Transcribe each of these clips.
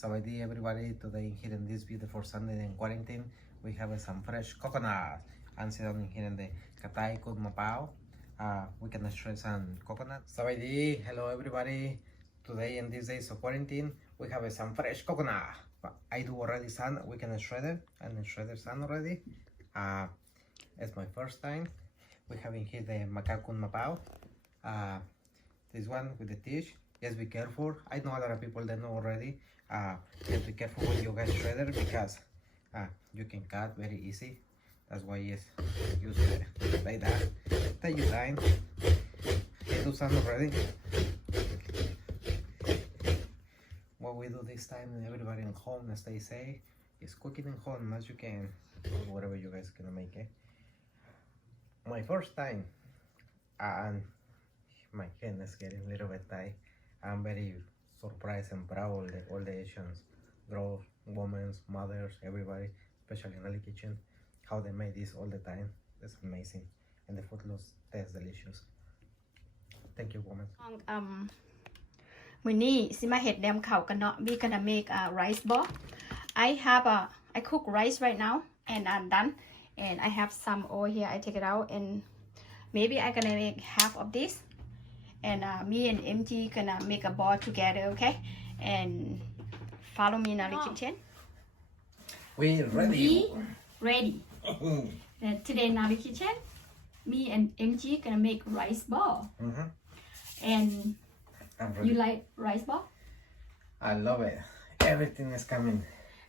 Sawadee everybody, today here in this beautiful Sunday in quarantine, we have some fresh coconut and sitting here in the Katay Kud Mapao. We can shred some coconut. Sawadee, hello everybody. Today in these days of quarantine, we have some fresh coconut. I do already sun, we can shred it and shred sun already. It's my first time. We have in here the Macacun Mapao. This one with the dish. Just be careful. I know a lot of people that know already. Just be careful when you guys shredder because you can cut very easy. That's why yes, use it like that. Take your time. I do some already. What we do this time, everybody in home, stay safe. Is cooking in home as you can, or whatever you guys gonna make it. My first time, and my hand is getting a little bit tight. I'm very surprised and proud of all the Asians, girls, women, mothers, everybody, especially in Naly Kitchen, how they make this all the time. It's amazing, and the food looks tastes delicious. Thank you, woman. มื้อนี้สิมาเฮ็ดแหนมข้าวกันเนาะ We gonna make a rice ball. I cook rice right now and I'm done. And I have some oil here. I take it out and maybe I gonna make half of this. And me and MG gonna make a ball together, okay? And follow me in Naly Kitchen. We ready. Today in Naly Kitchen, me and MG gonna make rice ball. And you like rice ball? I love it. Everything is coming.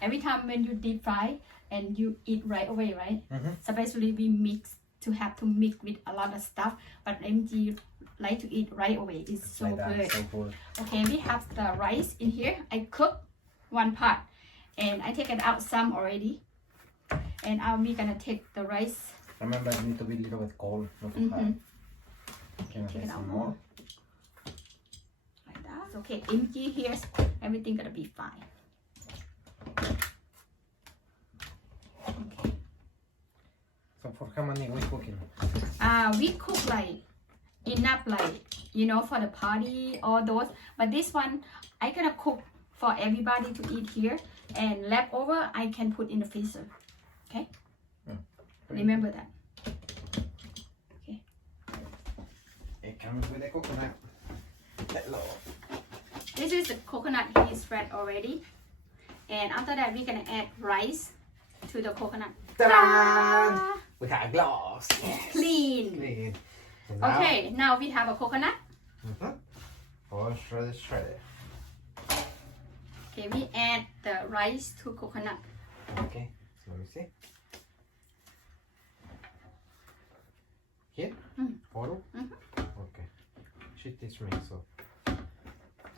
Every time when you deep fry and you eat right away, right? Especially we have to mix with a lot of stuff, but MG like to eat right away. It's so like good. So good. Okay, we have the rice in here. I cook one part and I take it out some already. And I'll be gonna take the rice. Remember, it needs to be a little bit cold, not too hot. Can I Take it have out some more. more? Like that. It's okay, MG here, everything gonna be fine. Okay. So for how many we cooking? We cook like enough, like for the party, all those. But this one, I gonna cook for everybody to eat here, and leftover I can put in the freezer. Okay. Remember that. Okay. It comes with a coconut. Hello. This is the coconut he's shred already, and after that we're gonna add rice to the coconut. Ta-da! We have a glass. Clean. Clean. So Okay, now we have a coconut. Oh, shred it. Okay, we add the rice to coconut. Okay, so let me see. Here? Photo? Okay. She teach me, so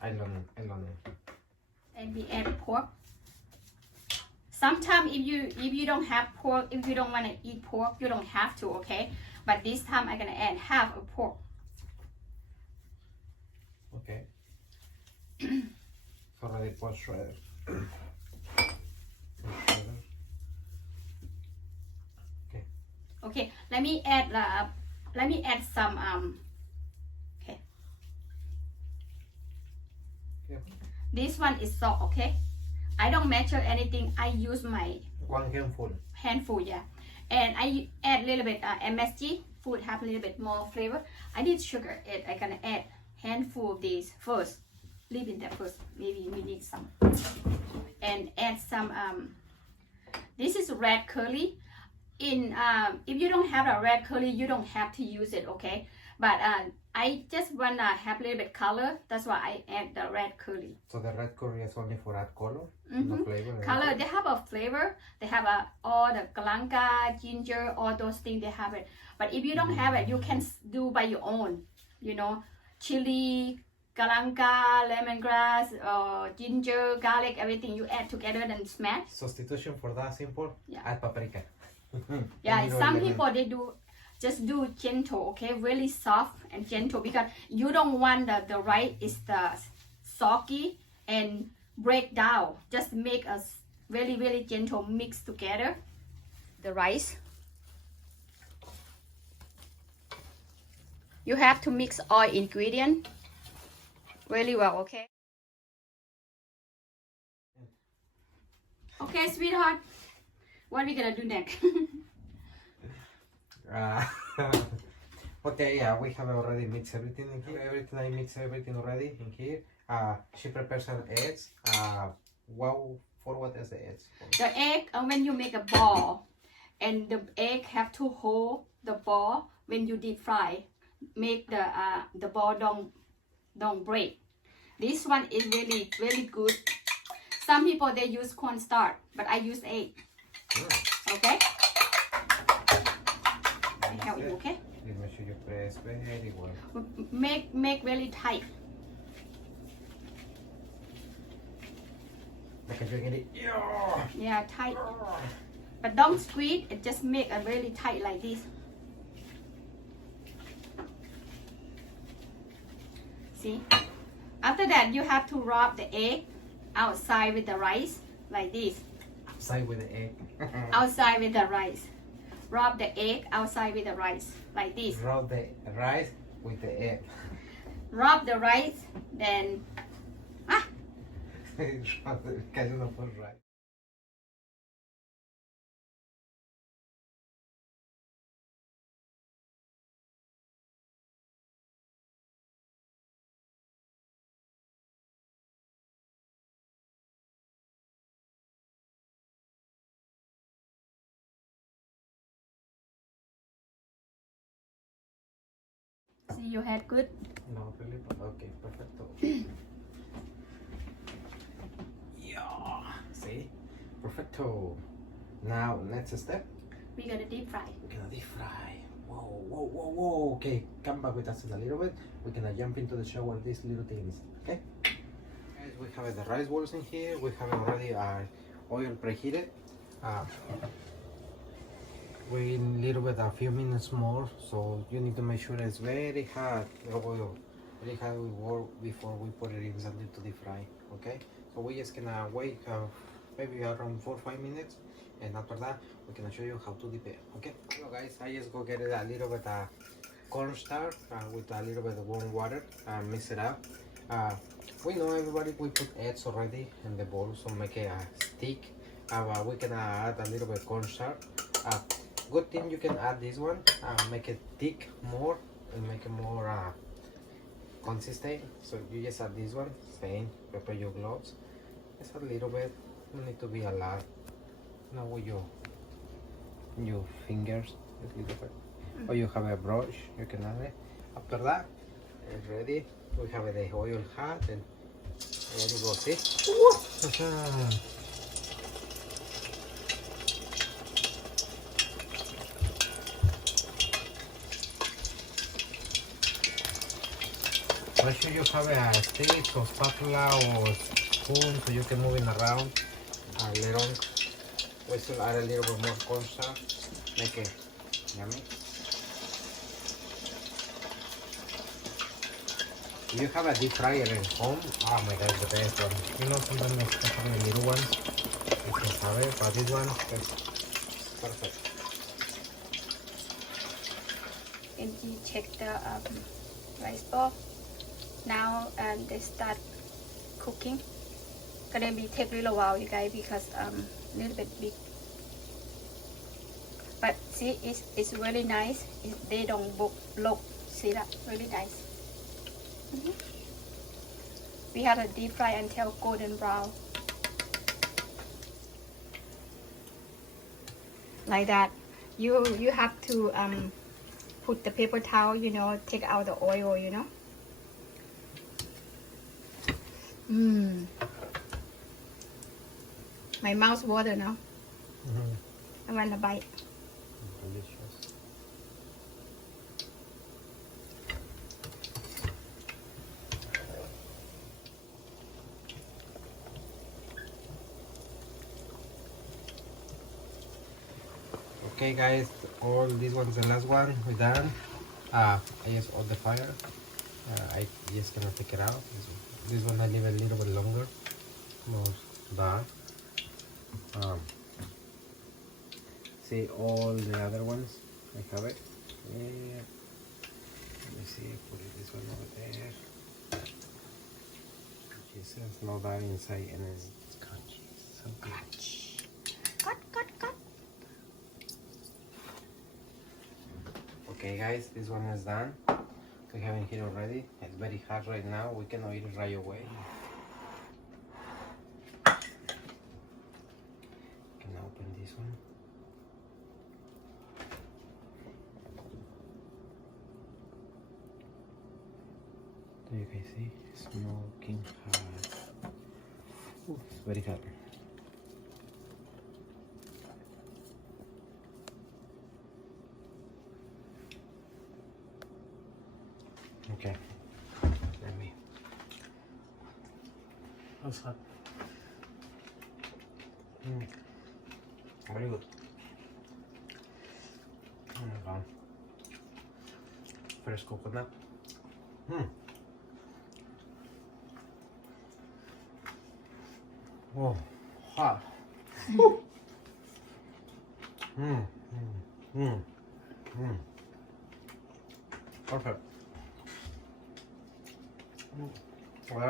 I learn it. And we add pork. Sometimes if you don't have pork, if you don't want to eat pork, you don't have to, okay? But this time I'm gonna add half of pork. Okay. So already for shredder. Okay. Okay, let me add some okay. This one is salt, okay? I don't measure anything. I use my 1 handful, yeah. And I add a little bit MSG. Food have a little bit more flavor. I need sugar. I gonna add handful of these first. Leave in there first. Maybe we need some. And add some. This is red curry. If you don't have a red curry, you don't have to use it, okay? But I just wanna have a little bit color. That's why I add the red curry. So the red curry is only for add color, no flavor. Color, they have a flavor. They have all the galanga, ginger, all those things. They have it. But if you don't have it, you can do by your own. Chili, galanga, lemongrass, ginger, garlic, everything you add together and smash. Substitution for that simple. Yeah. Add paprika. Yeah, some people they just do gentle, okay, really soft and gentle, because you don't want the rice is the soggy and break down. Just make a really gentle mix together. The rice. You have to mix all ingredient really well, okay? Okay, sweetheart. What are we gonna do next? Uh, okay, we have already mixed everything in here. I mix everything already in here. She prepares some eggs. Wow, for what is the eggs? The egg, when you make a ball, and the egg have to hold the ball when you deep fry, make the ball don't break. This one is really good. Some people they use cornstarch, but I use egg. Okay. I help you. Okay. Please make sure you press very well. Make really tight. Like if you're getting Yeah, tight. But don't squeeze it. Just make a really tight like this. See? After that, you have to rub the egg outside with the rice like this. Outside with the egg. Outside with the rice. Rub the egg outside with the rice like this. Rub the rice with the egg. Rub the rice, then Casi no fue rice. see you had good. No, really, but okay, perfecto. Yeah, see, perfecto. Now, next step, We're gonna deep fry. we're gonna deep fry. Whoa, whoa, whoa, whoa. Okay, come back with us in a little bit. We're gonna jump into the shower these little things. Okay. Guys, we have the rice balls in here. We have already oil preheated. We need a little bit, a few minutes more, so you need to make sure it's very hot, the oil, very hot before we put it in something to deep fry. Okay, so we just gonna wait maybe around 4 or 5 minutes, and after that we're gonna show you how to dip it. Okay, so guys, I just go get it a little bit cornstarch with a little bit of warm water and mix it up. We know everybody, we put eggs already in the bowl, so make it stick. We can add a little bit of cornstarch. Good thing you can add this one, make it thick more and make it more consistent. So you just add this one, same, prepare your gloves. Just a little bit, don't need to be a lot. Now with your fingers, a little bit. Or you have a brush, you can add it. After that, it's ready. We have the oil hot and there you go, see? Make sure you have a stick or spatula or spoon so you can move it around later on. We still add a little bit more cornstarch, make it yummy. If you have a deep fryer at home, oh my god, the best one. You know, sometimes especially the little ones, you can have it, but this one is perfect. And you check the rice ball. Now they start cooking. Gonna be take a little while, you guys, because little bit big. But see, it's really nice. They don't look. See that? Really nice. We have to deep fry until golden brown. Like that. You have to put the paper towel, you know, take out the oil, you know. My mouth water now. I want to bite. Delicious. Okay guys, all these ones, the last one, we're done. I just off the fire. I just gonna take it out. This one I leave a little bit longer. More dark. See all the other ones. I have it. Yeah. Let me see. Put this one over there. Jesus, no that inside, and it's crunchy. So good. Okay guys, this one is done. We have it here already. It's very hot right now. We cannot eat it right away. Can open this one. So you guys see, smoking hot. Ooh, it's very hot. Okay, let me. How's hot? Very good. Fresh coconut. Oh, hot. Perfect. A lot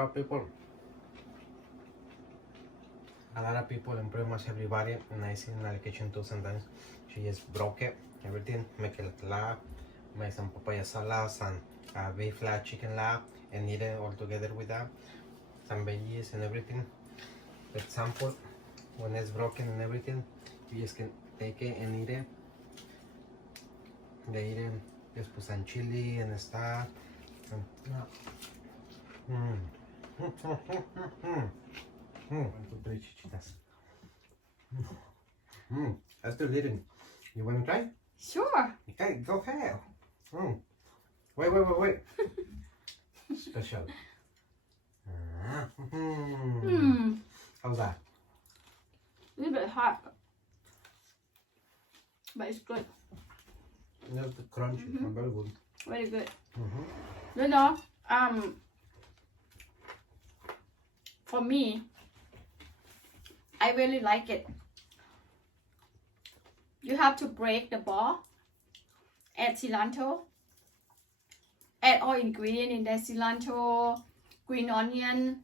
of people and pretty much everybody, and I see in Naly Kitchen too sometimes, she just broke it, everything, make it like lab, make some papaya salad, some beef lab, chicken lab, and eat it all together with that, some veggies and everything. For example, when it's broken and everything, you just can take it and eat it. They eat it, just put some chili and stuff. One, two, three chichitas. I'm still eating. You want to try? Sure. Okay, go ahead. Wait. Special. How's that? A little bit hot, but it's good. Just crunchy. Very good. Very good. You know, for me, I really like it. You have to break the ball, add cilantro, add all ingredients in there, cilantro, green onion,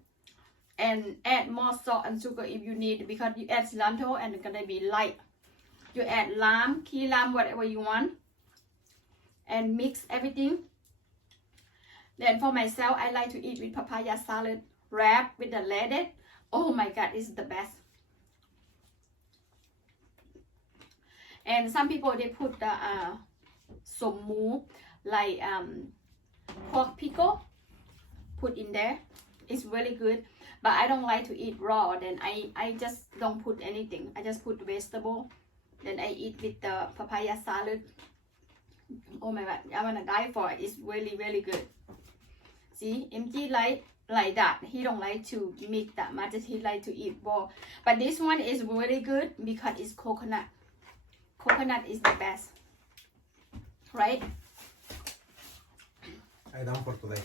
and add more salt and sugar if you need, because you add cilantro and it's gonna be light. You add lime, key lime, whatever you want, and mix everything. Then for myself, I like to eat with papaya salad wrapped with the lettuce. Oh my god, it's the best. And some people, they put the som mu, like pork pickle, put in there. It's really good, but I don't like to eat raw. Then I just don't put anything. I just put vegetable. Then I eat with the papaya salad. Oh my god, I wanna die for it. It's really, really good. See, MG like that. He don't like to mix that much. He like to eat raw. But this one is really good because it's coconut. Coconut is the best, right? I'm done for today.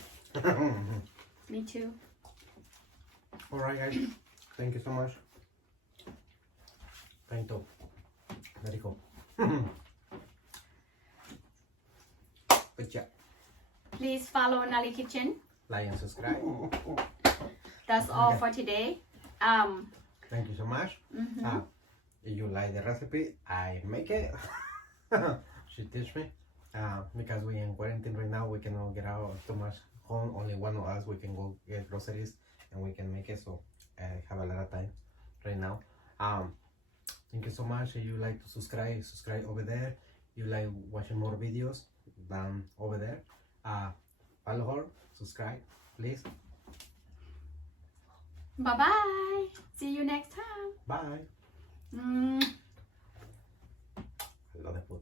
Me too. Alright guys, thank you so much. Thank you. Very cool. Good job. Please follow Naly Kitchen. Like and subscribe. That's all for today. Thank you so much. If you like the recipe, I make it. She teach me. Because we in quarantine right now, we cannot get out too much home. Only one of us, we can go get groceries and we can make it. So I have a lot of time right now. Thank you so much. If you like to subscribe over there. You like watching more videos than over there. Follow her, subscribe, please. Bye bye. See you next time. Bye. I love the food.